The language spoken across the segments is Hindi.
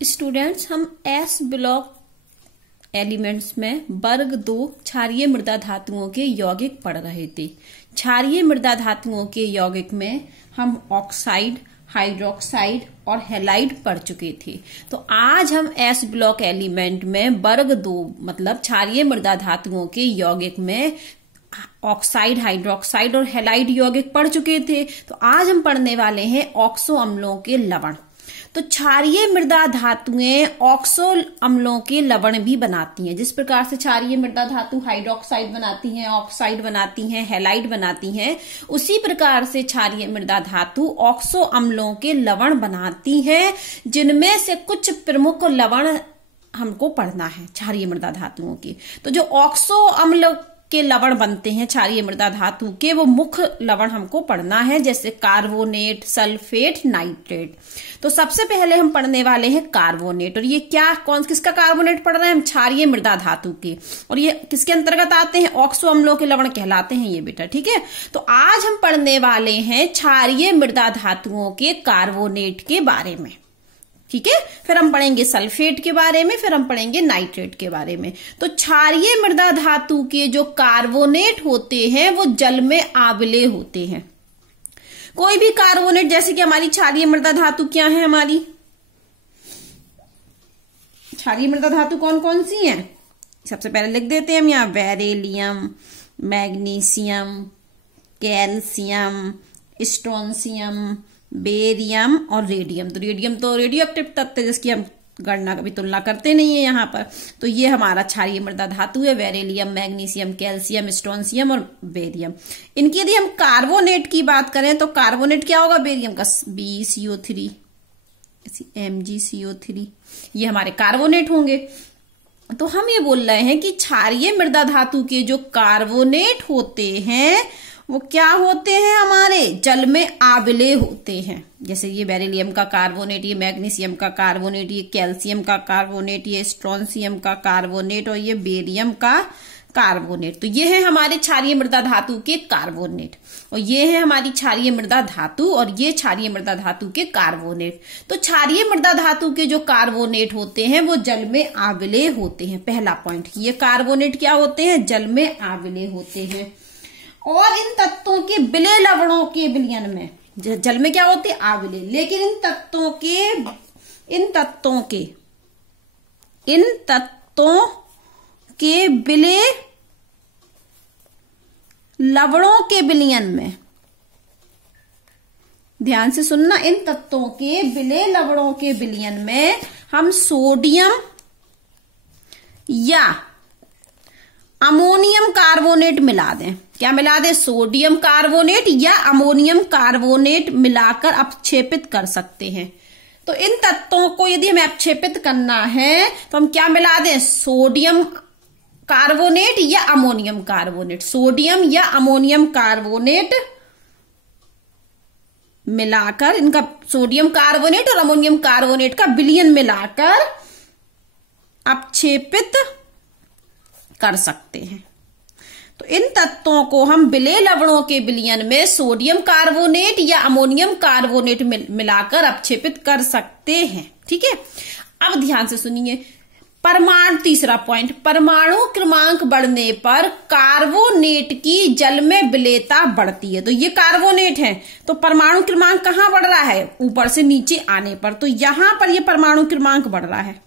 स्टूडेंट्स, हम एस ब्लॉक एलिमेंट्स में वर्ग 2 क्षारीय मृदा धातुओं के यौगिक पढ़ रहे थे। क्षारीय मृदा धातुओं के यौगिक में हम ऑक्साइड, हाइड्रोक्साइड और हैलाइड पढ़ चुके थे। तो आज हम एस ब्लॉक एलिमेंट में वर्ग 2 मतलब क्षारीय मृदा धातुओं के यौगिक में ऑक्साइड, हाइड्रोक्साइड और हैलाइड यौगिक पढ़ चुके थे। तो आज हम पढ़ने वाले हैं ऑक्सो अम्लों के लवण। तो क्षारीय मृदा धातुएं ऑक्सो अम्लों के लवण भी बनाती हैं। जिस प्रकार से क्षारीय मृदा धातु हाइड्रोक्साइड बनाती हैं, ऑक्साइड बनाती हैं, हैलाइड बनाती हैं, उसी प्रकार से क्षारीय मृदा धातु ऑक्सो अम्लों के लवण बनाती हैं, जिनमें से कुछ प्रमुख लवण हमको पढ़ना है क्षारीय मृदा धातुओं की। तो जो ऑक्सो अम्ल के लवण बनते हैं क्षारीय मृदा धातु के, वो मुख्य लवण हमको पढ़ना है, जैसे कार्बोनेट, सल्फेट, नाइट्रेट। तो सबसे पहले हम पढ़ने वाले हैं कार्बोनेट। और ये किसका कार्बोनेट पढ़ रहे हैं हम? क्षारीय मृदा धातु के। और ये किसके अंतर्गत आते हैं? ऑक्सो अम्लों के लवण कहलाते हैं ये बेटा, ठीक है। तो आज हम पढ़ने वाले हैं क्षारीय मृदा धातुओं के कार्बोनेट के बारे में, ठीक है। फिर हम पढ़ेंगे सल्फेट के बारे में, फिर हम पढ़ेंगे नाइट्रेट के बारे में। तो क्षारीय मृदा धातु के जो कार्बोनेट होते हैं वो जल में आविलेय होते हैं। कोई भी कार्बोनेट, जैसे कि हमारी क्षारीय मृदा धातु क्या है? हमारी क्षारीय मृदा धातु कौन कौन सी हैं? सबसे पहले लिख देते हैं हम यहाँ: beryllium, magnesium, calcium, strontium, barium और रेडियम। तो रेडियम तो रेडियो एक्टिव तत्व है, जिसकी हम गणना कभी तुलना करते नहीं है यहाँ पर। तो ये हमारा क्षारीय मृदा धातु है: बेरिलियम, मैग्नीशियम, कैल्शियम, स्ट्रोंशियम और बेरियम। इनकी यदि हम कार्बोनेट की बात करें तो कार्बोनेट क्या होगा? बेरियम का BeCO3, MgCO3, ये हमारे कार्बोनेट होंगे। तो हम ये बोल रहे हैं कि क्षारीय मृदा धातु के जो कार्बोनेट होते हैं वो क्या होते हैं? हमारे जल में आविलेय होते हैं। जैसे ये बेरिलियम का कार्बोनेट, ये मैग्नीशियम का कार्बोनेट, ये कैल्शियम का कार्बोनेट, ये स्ट्रोंशियम का कार्बोनेट और ये बेरियम का कार्बोनेट। तो ये है हमारे क्षारीय मृदा धातु के कार्बोनेट, और ये है हमारी क्षारीय मृदा धातु, और ये क्षारीय मृदा धातु के कार्बोनेट। तो क्षारीय मृदा धातु के जो कार्बोनेट होते हैं वो जल में आविलेय होते हैं। पहला पॉइंट, ये कार्बोनेट क्या होते हैं? जल में आविलेय होते हैं। और इन तत्वों के विलेय लवणों के विलयन में जल में क्या होते हैं? आविलेय। लेकिन इन तत्वों के विलेय लवणों के विलयन में, ध्यान से सुनना, इन तत्वों के विलेय लवणों के विलयन में हम सोडियम या अमोनियम कार्बोनेट मिला दें। क्या मिला दें? सोडियम कार्बोनेट या अमोनियम कार्बोनेट मिलाकर अपक्षेपित कर सकते हैं। तो इन तत्वों को यदि हमें अपक्षेपित करना है तो हम क्या मिला दें? सोडियम कार्बोनेट या अमोनियम कार्बोनेट। सोडियम या अमोनियम कार्बोनेट मिलाकर, इनका सोडियम कार्बोनेट और अमोनियम कार्बोनेट का विलयन मिलाकर अपक्षेपित कर सकते हैं। तो इन तत्वों को हम विलेय लवणों के विलयन में सोडियम कार्बोनेट या अमोनियम कार्बोनेट मिलाकर अपक्षेपित कर सकते हैं, ठीक है। अब ध्यान से सुनिए, तीसरा पॉइंट, परमाणु क्रमांक बढ़ने पर कार्बोनेट की जल में विलेयता बढ़ती है। तो ये कार्बोनेट है, तो परमाणु क्रमांक कहां बढ़ रहा है? ऊपर से नीचे आने पर। तो यहां पर ये परमाणु क्रमांक बढ़ रहा है,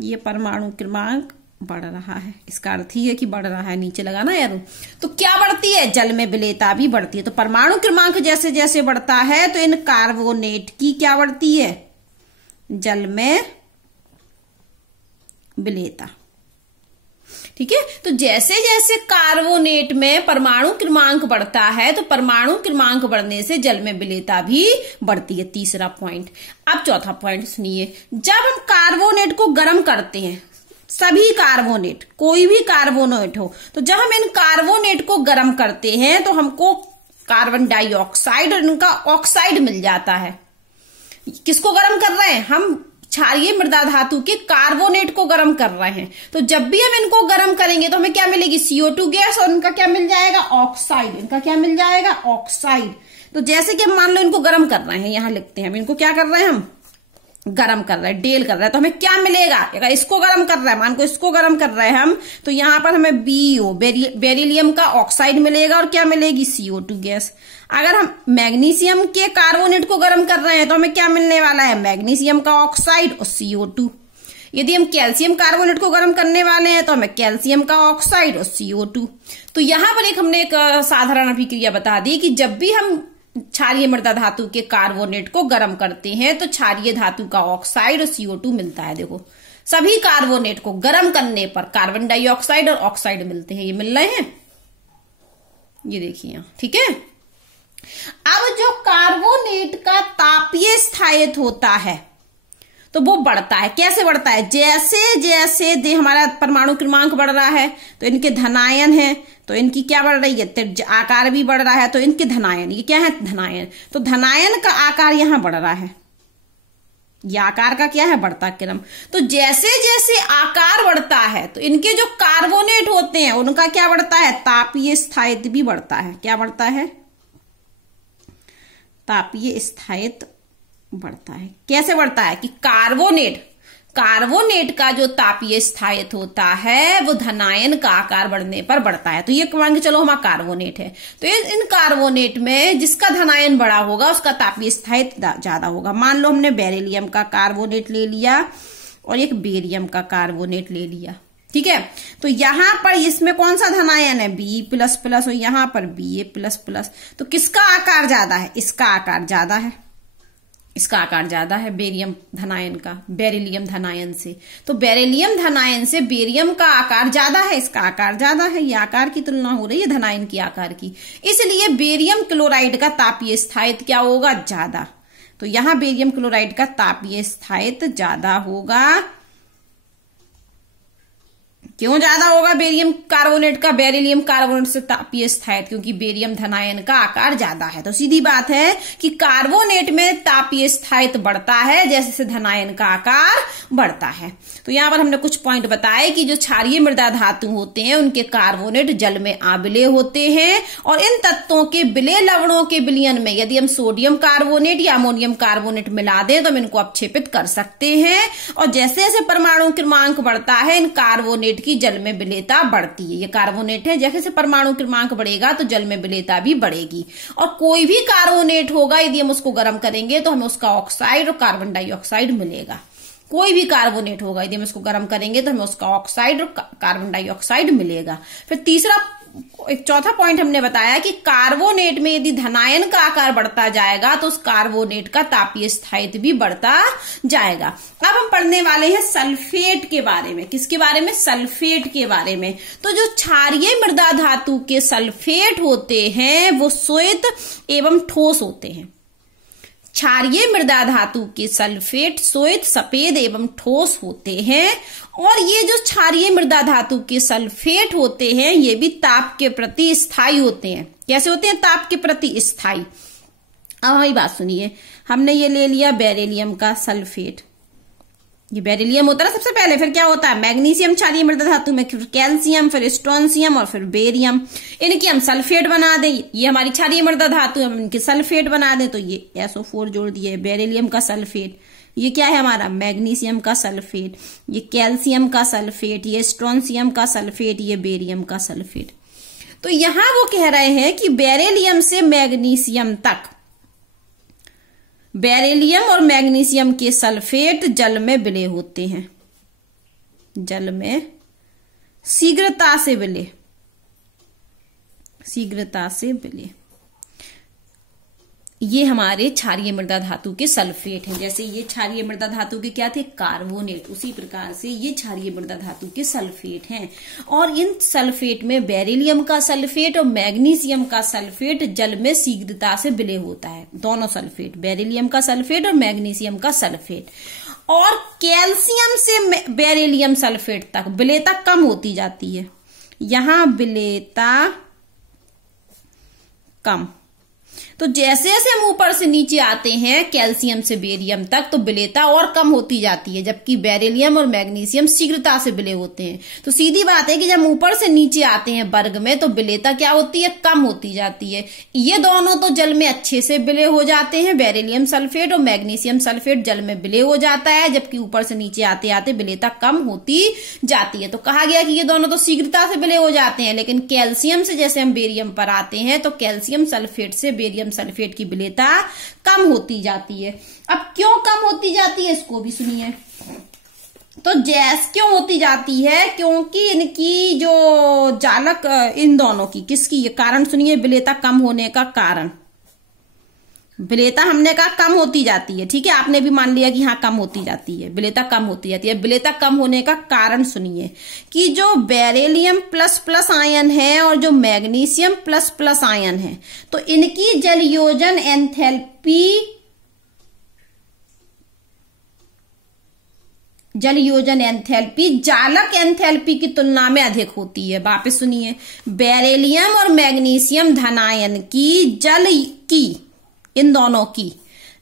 ये परमाणु क्रमांक बढ़ रहा है। इसका अर्थ ही है कि बढ़ रहा है, नीचे लगाना यार। तो क्या बढ़ती है? जल में विलेयता भी बढ़ती है। तो परमाणु क्रमांक जैसे जैसे बढ़ता है तो इन कार्बोनेट की क्या बढ़ती है? जल में विलेयता, ठीक है। तो जैसे जैसे कार्बोनेट में परमाणु क्रमांक बढ़ता है तो परमाणु क्रमांक बढ़ने से जल में विलेयता भी बढ़ती है। तीसरा पॉइंट। अब चौथा पॉइंट सुनिए, जब हम कार्बोनेट को गर्म करते हैं, सभी कार्बोनेट, कोई भी कार्बोनेट हो, तो जब हम इन कार्बोनेट को गर्म करते हैं तो हमको कार्बन डाइऑक्साइड और इनका ऑक्साइड मिल जाता है। किसको गर्म कर रहे हैं? हम क्षारीय मृदा धातु के कार्बोनेट को गर्म कर रहे हैं। तो जब भी हम इनको गर्म करेंगे तो हमें क्या मिलेगी? CO2 गैस, और इनका क्या मिल जाएगा? ऑक्साइड। इनका क्या मिल जाएगा? ऑक्साइड। तो जैसे कि हम मान लो इनको गर्म कर रहे हैं, यहां लिखते हैं हम, इनको क्या कर रहे हैं हम? गरम कर रहा है, डेल कर रहा है, तो हमें क्या मिलेगा? अगर इसको गरम कर रहा है, मान को इसको गरम कर रहे हैं हम, तो यहां पर हमें BeO बेरिलियम का ऑक्साइड मिलेगा और क्या मिलेगी? CO2 gas. अगर हम मैग्नीशियम के कार्बोनेट को गर्म कर रहे हैं तो हमें क्या मिलने वाला है? मैग्नीशियम का ऑक्साइड और CO2। यदि हम कैल्शियम कार्बोनेट को गर्म करने वाले हैं तो हमें कैल्शियम का ऑक्साइड और CO2। तो यहां पर हमने एक साधारण अभिक्रिया बता दी कि जब भी हम क्षारीय मृदा धातु के कार्बोनेट को गर्म करते हैं तो क्षारीय धातु का ऑक्साइड और CO2 मिलता है। देखो, सभी कार्बोनेट को गर्म करने पर कार्बन डाइऑक्साइड और ऑक्साइड मिलते हैं। ये मिल रहे हैं, ये देखिए यहां, ठीक है। अब जो कार्बोनेट का तापीय स्थायित्व होता है तो वो बढ़ता है। कैसे बढ़ता है? जैसे जैसे हमारा परमाणु क्रमांक बढ़ रहा है तो इनके धनायन है, तो इनकी क्या बढ़ रही है? आकार भी बढ़ रहा है, तो इनके धनायन, ये क्या है? धनायन। तो धनायन का आकार यहां बढ़ रहा है, यह आकार का क्या है? बढ़ता क्रम। तो जैसे जैसे आकार बढ़ता है तो इनके जो कार्बोनेट होते हैं उनका क्या बढ़ता है? तापीय स्थायित्व भी बढ़ता है। क्या बढ़ता है? तापीय स्थायित्व बढ़ता है। कैसे बढ़ता है? कि कार्बोनेट का जो तापीय स्थायित्व होता है वो धनायन का आकार बढ़ने पर बढ़ता है। तो ये मान के चलो हमारा कार्बोनेट है, तो इन कार्बोनेट में जिसका धनायन बड़ा होगा उसका तापीय स्थायित्व ज्यादा होगा। मान लो हमने बेरिलियम का कार्बोनेट ले लिया और एक बेरियम का कार्बोनेट ले लिया, ठीक है। तो यहां पर इसमें कौन सा धनायन है? Be++ और यहां पर Ba++। तो किसका आकार ज्यादा है? इसका आकार ज्यादा है, इसका आकार ज्यादा है बेरियम धनायन का, बेरिलियम धनायन से। तो बेरिलियम धनायन से बेरियम का आकार ज्यादा है, इसका आकार ज्यादा है। ये आकार की तुलना हो रही है धनायन की आकार की, इसलिए बेरियम क्लोराइड का तापीय स्थायित्व क्या होगा? ज्यादा। तो यहां बेरियम क्लोराइड का तापीय स्थायित्व ज्यादा होगा। क्यों ज्यादा होगा बेरियम कार्बोनेट का बेरिलियम कार्बोनेट से तापीय स्थायित्व? क्योंकि बेरियम धनायन का आकार ज्यादा है। तो सीधी बात है कि कार्बोनेट में तापीय स्थायित्व बढ़ता है जैसे जैसे धनायन का आकार बढ़ता है। तो यहां पर हमने कुछ पॉइंट बताए कि जो क्षारीय मृदा धातु होते हैं उनके कार्बोनेट जल में आबिले होते हैं, और इन तत्वों के विलेय लवणों के विलयन में यदि हम सोडियम कार्बोनेट या अमोनियम कार्बोनेट मिला दें तो हम इनको अपक्षेपित कर सकते हैं। और जैसे जैसे परमाणु क्रमांक बढ़ता है इन कार्बोनेट की जल में विलेयता बढ़ती है। ये कार्बोनेट है, जैसे से परमाणु क्रमांक बढ़ेगा तो जल में विलेयता भी बढ़ेगी। और कोई भी कार्बोनेट होगा यदि हम उसको गर्म करेंगे तो हमें उसका ऑक्साइड और कार्बन डाइऑक्साइड मिलेगा। कोई भी कार्बोनेट होगा यदि हम इसको गर्म करेंगे तो हमें उसका ऑक्साइड और कार्बन डाइऑक्साइड मिलेगा। फिर चौथा पॉइंट हमने बताया कि कार्बोनेट में यदि धनायन का आकार बढ़ता जाएगा तो उस कार्बोनेट का तापीय स्थायित्व भी बढ़ता जाएगा। अब हम पढ़ने वाले हैं सल्फेट के बारे में। किसके बारे में? सल्फेट के बारे में। तो जो क्षारीय मृदा धातु के सल्फेट होते हैं वो श्वेत एवं ठोस होते हैं। क्षारीय मृदा धातु के सल्फेट श्वेत, सफेद एवं ठोस होते हैं। और ये जो क्षारीय मृदा धातु के सल्फेट होते हैं ये भी ताप के प्रति स्थायी होते हैं। कैसे होते हैं? ताप के प्रति स्थायी। अब हमारी बात सुनिए, हमने ये ले लिया बेरिलियम का सल्फेट, ये बेरिलियम होता है सबसे पहले, फिर क्या होता है? मैग्नीशियम क्षारीय मृदा धातु में, फिर कैल्शियम, फिर स्ट्रोंशियम और फिर बेरियम। इनकी हम सल्फेट बना दें, ये हमारी क्षारीय मृदा धातु है, हम इनके सल्फेट बना दें तो ये SO4 जोड़ दिए, बेरिलियम का सल्फेट। ये क्या है हमारा? मैग्नीशियम का सल्फेट। ये कैल्शियम का सल्फेट, ये स्ट्रोंशियम का सल्फेट, ये बेरियम का सल्फेट। तो यहां वो कह रहे हैं कि बेरिलियम से मैग्नीशियम तक, बेरिलियम और मैग्नीशियम के सल्फेट जल में विलय होते हैं, जल में शीघ्रता से विलय, शीघ्रता से विलय। ये हमारे क्षारीय मृदा धातु के सल्फेट हैं। जैसे ये क्षारीय मृदा धातु के क्या थे? कार्बोनेट, उसी प्रकार से ये क्षारीय मृदा धातु के सल्फेट हैं। और इन सल्फेट में बेरिलियम का सल्फेट और मैग्नीशियम का सल्फेट जल में शीघ्रता से विलय होता है। दोनों सल्फेट, बेरिलियम का सल्फेट और मैग्नीशियम का सल्फेट। और कैल्शियम से बेरिलियम सल्फेट तक विलयता कम होती जाती है। यहां विलयता कम। तो जैसे जैसे हम ऊपर से नीचे आते हैं कैल्शियम से बेरियम तक तो विलेयता और कम होती जाती है, जबकि बेरिलियम और मैग्नीशियम शीघ्रता से विलय होते हैं। तो सीधी बात है कि जब ऊपर से नीचे आते हैं वर्ग में तो विलेयता क्या होती है, कम होती जाती है। ये दोनों तो जल में अच्छे से विलय हो जाते हैं, बेरिलियम सल्फेट और मैग्नीशियम सल्फेट जल में विलय हो जाता है, जबकि ऊपर से नीचे आते आते विलेयता कम होती जाती है। तो कहा गया कि ये दोनों तो शीघ्रता से विलय हो जाते हैं, लेकिन कैल्शियम से जैसे हम बेरियम पर आते हैं तो कैल्शियम सल्फेट से बेरियम सल्फेट की विलेयता कम होती जाती है। अब क्यों कम होती जाती है इसको भी सुनिए। तो जैस क्यों होती जाती है, क्योंकि इनकी जो जालक इन दोनों की किसकी, ये कारण सुनिए विलेयता कम होने का कारण। विलेयता हमने कहा कम होती जाती है, ठीक है, आपने भी मान लिया कि हाँ कम होती जाती है, विलेयता कम होती जाती है। विलेयता कम होने का कारण सुनिए कि जो बेरिलियम प्लस प्लस आयन है और जो मैग्नीशियम प्लस प्लस आयन है तो इनकी जलयोजन एंथैल्पी जालक एंथैल्पी की तुलना में अधिक होती है। वापस सुनिए, बेरिलियम और मैग्नीशियम धनायन की इन दोनों की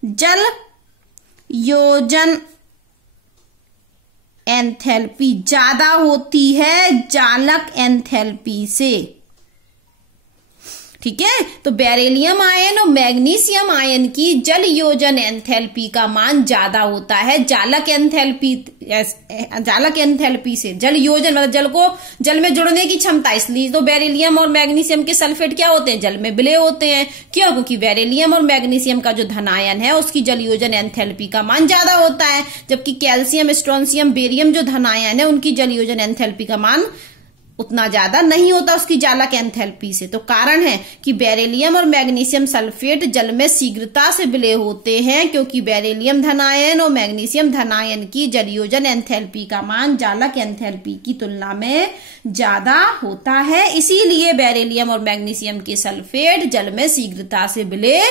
जल योजन एंथैल्पी ज्यादा होती है जालक एंथैल्पी से, ठीक है। तो बेरिलियम आयन और मैग्नीशियम आयन की जल योजन एंथैल्पी का मान ज्यादा होता है जालक एंथैल्पी से। जल योजन मतलब जल को जल में जुड़ने की क्षमता, इसलिए तो बेरिलियम और मैग्नीशियम के सल्फेट क्या होते हैं, जल में विलय होते हैं। क्यों, क्योंकि बेरिलियम और मैग्नीशियम का जो धनायन है उसकी जल योजन एंथैल्पी का मान ज्यादा होता है, जबकि कैल्शियम स्ट्रोंशियम बेरियम जो धनायन है उनकी जल योजन एंथैल्पी का मान उतना ज्यादा नहीं होता उसकी जालक एंथैल्पी से। तो कारण है कि बेरिलियम और मैग्नीशियम सल्फेट जल में शीघ्रता से विलय होते हैं, क्योंकि बेरिलियम धनायन और मैग्नीशियम धनायन की जलयोजन एंथैल्पी का मान जालक एंथैल्पी की तुलना में ज्यादा होता है। इसीलिए बेरिलियम और मैग्नीशियम के सल्फेट जल में शीघ्रता से विलय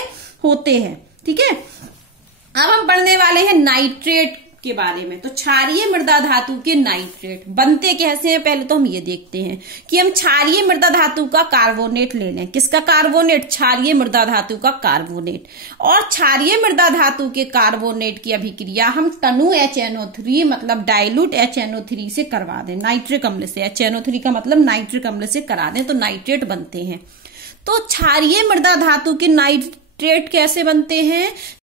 होते हैं, ठीक है। अब हम पढ़ने वाले हैं नाइट्रेट के बारे में। तो क्षारीय मृदा धातु के नाइट्रेट बनते कैसे हैं, पहले तो हम ये देखते हैं कि हम क्षारीय मृदा धातु का कार्बोनेट ले लें। किसका कार्बोनेट, क्षारीय मृदा धातु का कार्बोनेट। और क्षारीय मृदा धातु के कार्बोनेट की अभिक्रिया हम टनु HNO3 मतलब डाइल्यूट HNO3 से करवा दें, नाइट्रिक अम्ल से। HNO3 का मतलब नाइट्रिक अम्ल से करा दें तो नाइट्रेट बनते हैं। तो क्षारीय मृदा धातु के नाइट्रेट कैसे बनते हैं,